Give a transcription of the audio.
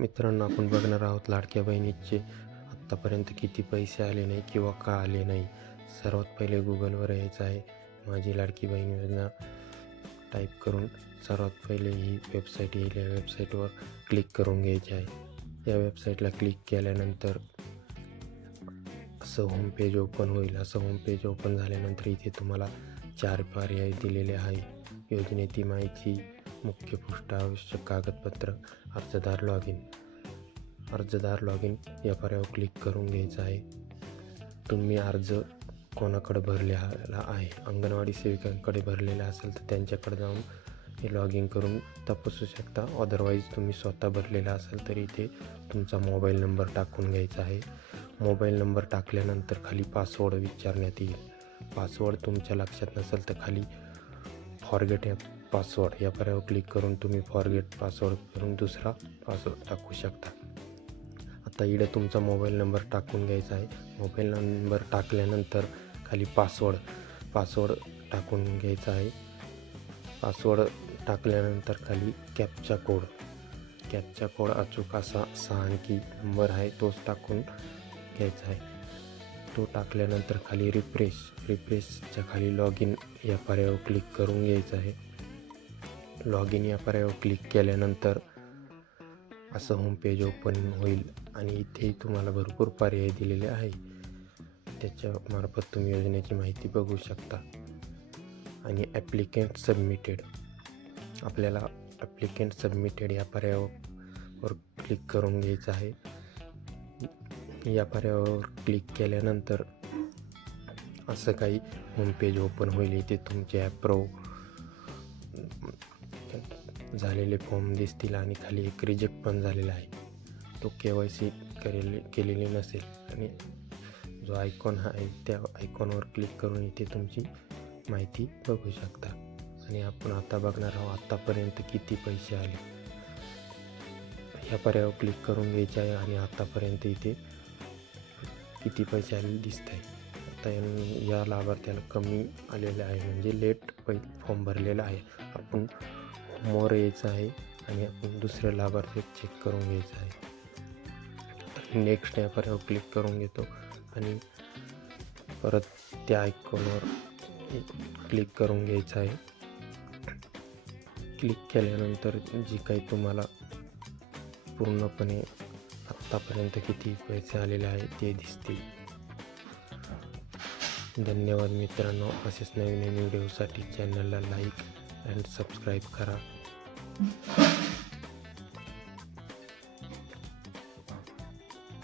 मित्रांनो, आपण बघणार आहोत लाडक्या बहिणीचे आत्तापर्यंत किती पैसे आले नाही किंवा का आले नाही. सर्वात पहिले गुगलवर यायचं आहे. माझी लाडकी बहीण योजना टाईप करून सर्वात पहिले ही वेबसाईट येईल. या वेबसाईटवर क्लिक करून घ्यायचे आहे. या वेबसाईटला क्लिक केल्यानंतर असं होम पेज ओपन होईल. असं होम पेज ओपन झाल्यानंतर इथे तुम्हाला 4 पर्याय दिलेले आहे. योजनेची माहिती, मुख्य पृष्ठ, आवश्यक कागदपत्र, अर्जदार लॉग इन या पर्यायावर क्लिक करून घ्यायचं आहे. तुम्ही अर्ज कोणाकडे भरलेला आहे, अंगणवाडी सेविकांकडे भरलेला असेल तर त्यांच्याकडे जाऊन हे लॉग इन करून तपासू शकता. अदरवाईज तुम्ही स्वतः भरलेला असेल तर इथे तुमचा मोबाईल नंबर टाकून घ्यायचा आहे. मोबाईल नंबर टाकल्यानंतर खाली पासवर्ड विचारण्यात येईल. पासवर्ड तुमच्या लक्षात नसेल तर खाली फॉरगेट पासवर्ड या पर्यायावर क्लिक करून तुम्ही फॉरगेट पासवर्ड करून दुसरा पासवर्ड टाकू शकता. आता इकडे तुमचा मोबाईल नंबर टाकून घ्यायचा आहे. मोबाईल नंबर टाकल्यानंतर खाली पासवर्ड टाकून घ्यायचा आहे. पासवर्ड टाकल्यानंतर खाली कॅप्चा कोड अचूक असा 6 अंकी नंबर आहे, तोच टाकून घ्यायचा आहे. तो टाकल्यानंतर खाली रिफ्रेशच्या खाली लॉग इन या पर्यायावर क्लिक करून घ्यायचं आहे. लॉग इन या पर्यायावर क्लिक केल्यानंतर असं होम पेज ओपन होईल आणि इथेही तुम्हाला भरपूर पर्याय दिलेले आहे. त्याच्यामार्फत तुम्ही योजनेची माहिती बघू शकता. आणि ॲप्लिकेंट सबमिटेड, आपल्याला ॲप्लिकेंट सबमिटेड या पर्यायावर क्लिक करून घ्यायचं आहे. या पर्यायावर क्लिक केल्यानंतर असं काही होम पेज ओपन होईल. इथे तुमचे अप्रूव्ह झालेले फॉर्म दिसतील आणि खाली एक रिजेक्ट पण झालेला आहे. तो KYC केलेली नसेल आणि जो आयकॉन आहे त्या आयकॉनवर क्लिक करून इथे तुमची माहिती बघू शकता. आणि आपण आता बघणार आहोत आत्तापर्यंत किती पैसे आले. ह्या पर्यायावर क्लिक करून घ्यायचे आहे आणि आत्तापर्यंत इथे किती पैसे आले दिसत आहे. आता या लाभार्थ्याला कमी आलेलं आहे, म्हणजे लेट फॉर्म भरलेला आहे. आपण मोर यायचं आहे आणि आपण दुसऱ्या लाभार्थी चेक करून घ्यायचं आहे. नेक्स्ट या पर्यायावर क्लिक करून घेतो आणि परत त्या आयकॉनवर क्लिक करून घ्यायचं आहे. क्लिक केल्यानंतर जी काही तुम्हाला पूर्णपणे आत्तापर्यंत किती पैसे आलेले आहे ते दिसतील. धन्यवाद मित्रांनो. असेच नवीन व्हिडिओसाठी चॅनलला लाईक अँड सबस्क्राईब करा.